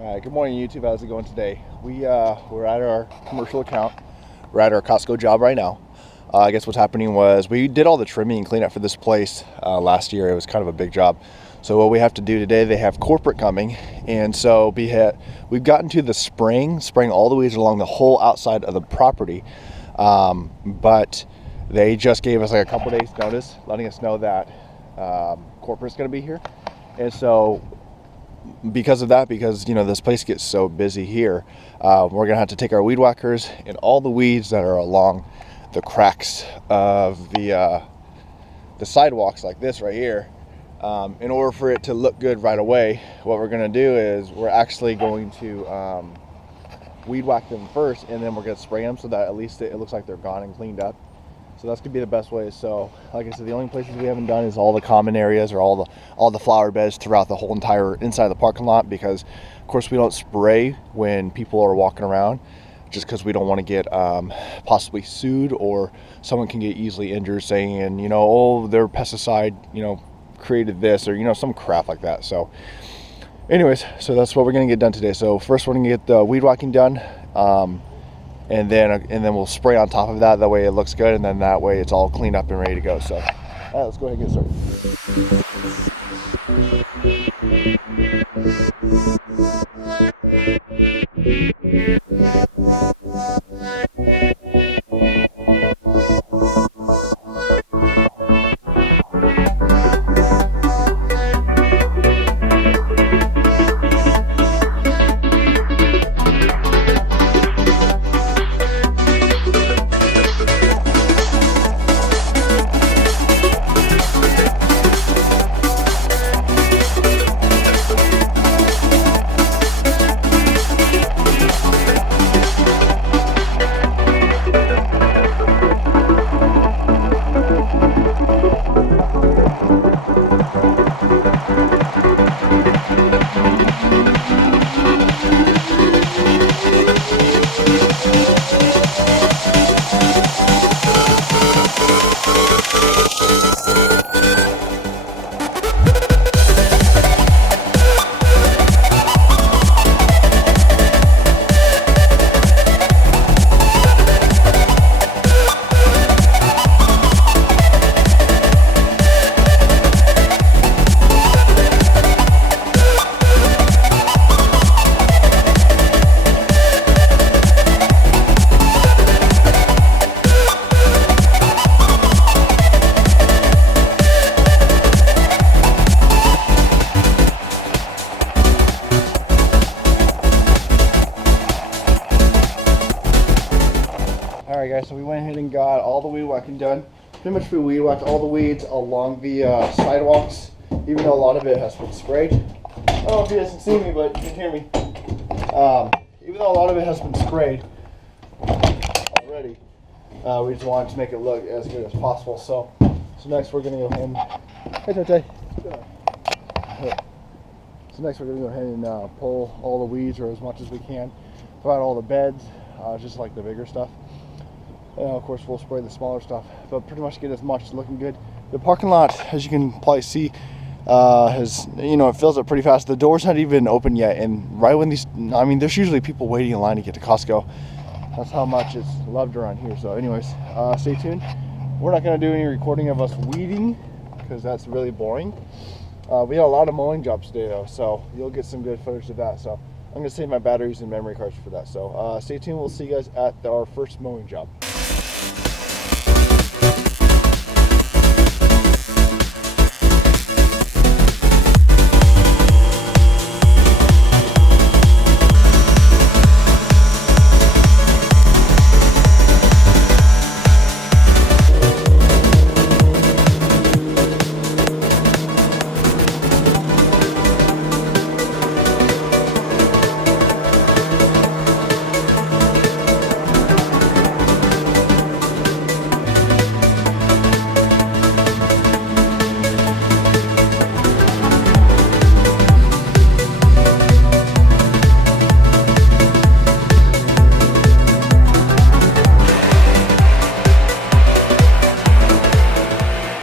Good morning, YouTube. How's it going today? We're at our commercial account. We're at our Costco job right now. I guess what's happening was we did all the trimming and cleanup for this place last year. It was kind of a big job. So what we have to do today, they have corporate coming, and so we've gotten to the spraying all the weeds along the whole outside of the property. But they just gave us like a couple days notice, letting us know that corporate's going to be here, and so. Because this place gets so busy here, we're gonna have to take our weed whackers and all the weeds that are along the cracks of the sidewalks like this right here. In order for it to look good right away, what we're gonna do is we're actually going to weed whack them first, and then we're gonna spray them so that at least it looks like they're gone and cleaned up. So that's gonna be the best way. So like I said, the only places we haven't done is all the common areas or all the flower beds throughout the whole entire inside of the parking lot, because of course we don't spray when people are walking around, just because we don't want to get possibly sued, or someone can get easily injured saying, oh, their pesticide, created this, or some crap like that. So anyways, so that's what we're gonna get done today. So first we're gonna get the weed whacking done. And then we'll spray on top of that. That way it looks good, and then that way it's all cleaned up and ready to go. So, all right, let's go ahead and get Alright guys, so we went ahead and got all the weed whacking done. Pretty much we weed whacked all the weeds along the sidewalks, even though a lot of it has been sprayed. I don't know if you guys can see me, but you can hear me. Even though a lot of it has been sprayed already, we just wanted to make it look as good as possible. So next we're going to go ahead and... Hey, Tote. So next we're going to go ahead and pull all the weeds, or as much as we can, throughout all the beds, just like the bigger stuff. And of course we'll spray the smaller stuff, but pretty much get as much looking good. The parking lot, as you can probably see, has, it fills up pretty fast. The door's not even open yet, and right when there's usually people waiting in line to get to Costco. That's how much it's loved around here. So anyways, stay tuned. We're not going to do any recording of us weeding, because that's really boring. We had a lot of mowing jobs today though, so you'll get some good footage of that. So I'm going to save my batteries and memory cards for that. So stay tuned. We'll see you guys at our first mowing job.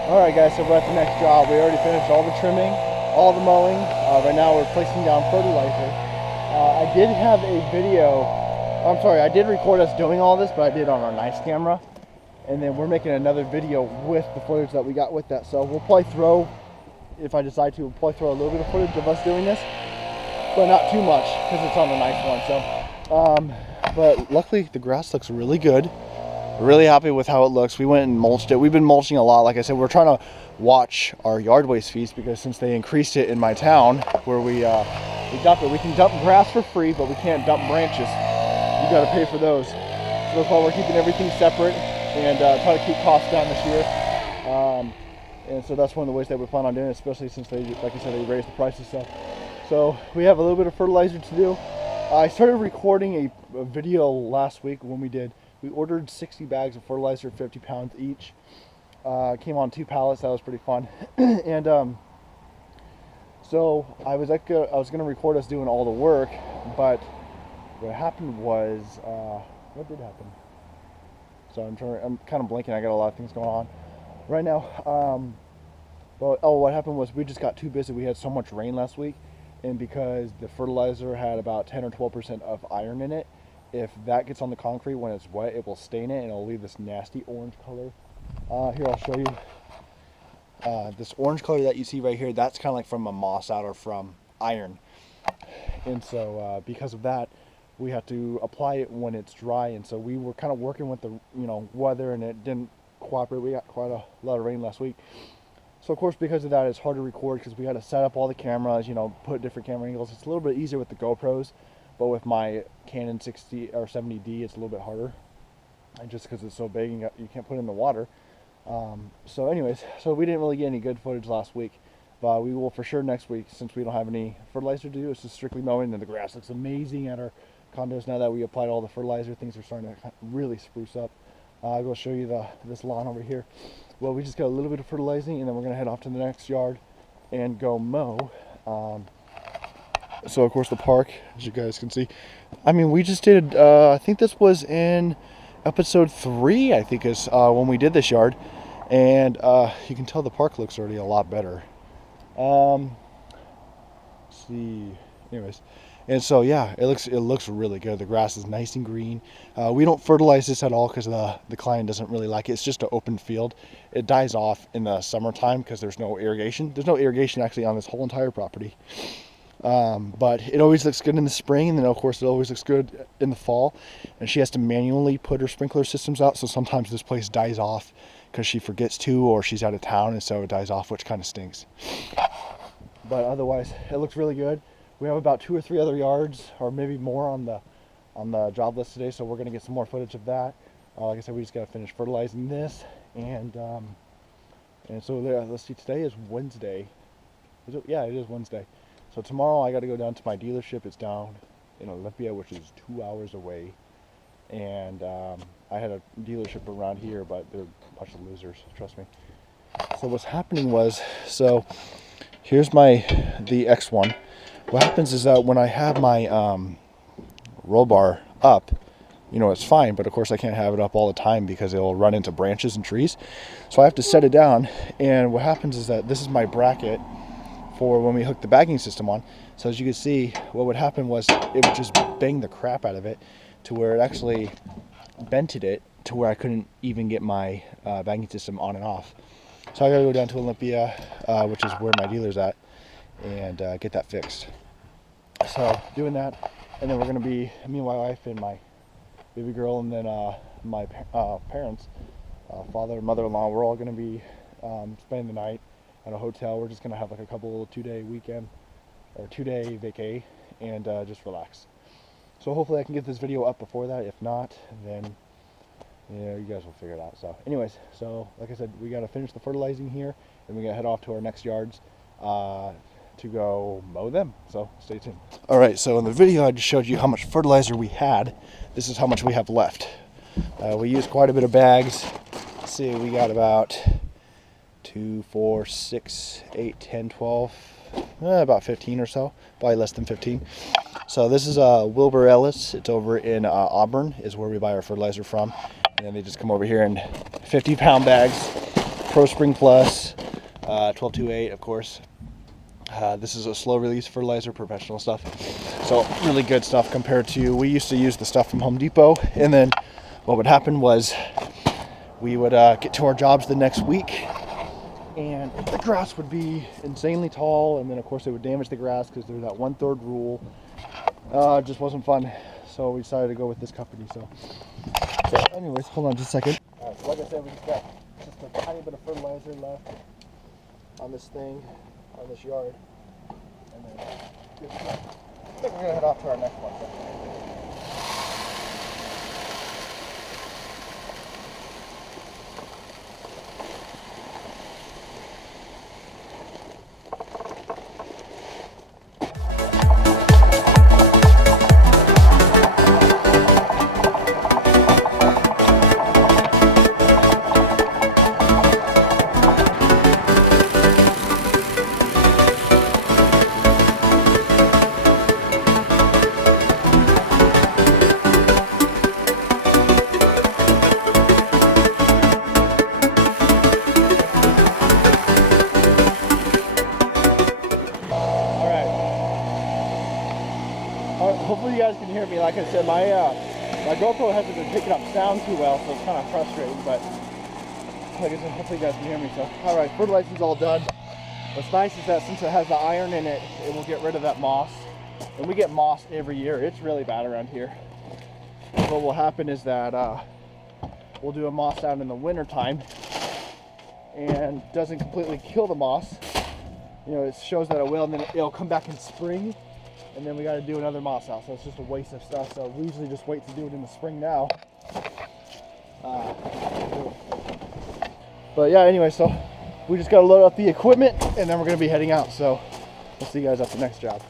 Alright guys, so we're at the next job. We already finished all the trimming, all the mowing. Right now we're placing down fertilizer. I did have a video, I'm sorry, I did record us doing all this, but I did on our nice camera. And then we're making another video with the footage that we got with that. So we'll probably throw, if I decide to, we'll probably throw a little bit of footage of us doing this, but not too much because it's on the nice one. So, but luckily the grass looks really good. Really happy with how it looks. We went and mulched it. We've been mulching a lot. Like I said, we're trying to watch our yard waste fees because since they increased it in my town where we dump it, we can dump grass for free, but we can't dump branches. You got to pay for those. So that's why we're keeping everything separate and try to keep costs down this year. And so that's one of the ways that we plan on doing it, especially since they, like I said, they raised the prices. So we have a little bit of fertilizer to do. I started recording a video last week when we ordered 60 bags of fertilizer, 50 pounds each. Came on 2 pallets. That was pretty fun. And so I was going to record us doing all the work, but what happened was, what did happen? So I'm kind of blanking. I got a lot of things going on right now. What happened was we just got too busy. We had so much rain last week, and because the fertilizer had about 10 or 12% of iron in it, if that gets on the concrete when it's wet, it will stain it and it'll leave this nasty orange color. Here, I'll show you. This orange color that you see right here, that's kind of like from a moss out or from iron. And so because of that, we have to apply it when it's dry. And so we were kind of working with the weather, and it didn't cooperate. We got quite a lot of rain last week. So of course, because of that, it's hard to record because we had to set up all the cameras, put different camera angles. It's a little bit easier with the GoPros. But with my Canon 60 or 70D, it's a little bit harder, and just because it's so big and you can't put it in the water. So anyways, so we didn't really get any good footage last week, but we will for sure next week, since we don't have any fertilizer to do. It's just strictly mowing, and the grass looks amazing at our condos now that we applied all the fertilizer. Things are starting to really spruce up. I will show you this lawn over here. Well, we just got a little bit of fertilizing, and then we're gonna head off to the next yard and go mow. So of course the park, as you guys can see, I mean, we just did, I think this was in episode 3, I think is when we did this yard, and you can tell the park looks already a lot better. Let's see, anyways, and so yeah, it looks really good. The grass is nice and green. We don't fertilize this at all because the client doesn't really like it. It's just an open field. It dies off in the summertime because there's no irrigation. There's no irrigation actually on this whole entire property. But it always looks good in the spring, and then of course it always looks good in the fall, and she has to manually put her sprinkler systems out, so sometimes this place dies off because she forgets to, or she's out of town, and so it dies off, which kind of stinks. But otherwise it looks really good. We have about 2 or 3 other yards, or maybe more, on the job list today, so we're going to get some more footage of that. Like I said, we just got to finish fertilizing this, and so there, let's see, today is Wednesday. Yeah, it is Wednesday. So tomorrow I got to go down to my dealership. It's down in Olympia, which is 2 hours away. And I had a dealership around here, but they're a bunch of losers, trust me. So what's happening was, so here's the X1. What happens is that when I have my roll bar up, it's fine, but of course I can't have it up all the time because it will run into branches and trees. So I have to set it down, and what happens is that this is my bracket for when we hook the bagging system on. So as you can see, what would happen was it would just bang the crap out of it to where it actually bented it to where I couldn't even get my bagging system on and off. So I gotta go down to Olympia, which is where my dealer's at, and get that fixed. So doing that, and then we're gonna be, me and my wife and my baby girl, and then my parents, father and mother-in-law, we're all gonna be spending the night at a hotel. We're just gonna have like a couple 2-day weekend or 2-day vacay and just relax. So hopefully I can get this video up before that. If not, then you guys will figure it out. So anyways, so like I said, we got to finish the fertilizing here, and we got to head off to our next yards to go mow them. So stay tuned. All right, so in the video I just showed you how much fertilizer we had. This is how much we have left. We used quite a bit of bags. Let's see, we got about 2, 4, 6, 8, 10, 12, about 15 or so, probably less than 15. So this is Wilbur Ellis. It's over in Auburn is where we buy our fertilizer from, and then they just come over here in 50-pound bags, Pro Spring Plus, 1228 of course, This is a slow release fertilizer, professional stuff. So really good stuff compared to, we used to use the stuff from Home Depot, and then what would happen was we would get to our jobs the next week, and the grass would be insanely tall, and then of course it would damage the grass because there's that 1/3 rule. It just wasn't fun, so we decided to go with this company. So anyways, hold on just a second. All right, so like I said, we just got just a tiny bit of fertilizer left on this thing, on this yard, and then I think we're gonna head off to our next one. Hopefully you guys can hear me. Like I said, my GoPro hasn't been picking up sound too well, so it's kind of frustrating, but like I said, hopefully you guys can hear me. So, all right, fertilizing's all done. What's nice is that since it has the iron in it, it will get rid of that moss. And we get moss every year. It's really bad around here. What will happen is that we'll do a moss out in the winter time, and doesn't completely kill the moss. You know, it shows that it will, and then it'll come back in spring. And then we got to do another moss out, so it's just a waste of stuff. So we usually just wait to do it in the spring now. But yeah, anyway, so we just got to load up the equipment, and then we're going to be heading out. So we'll see you guys at the next job.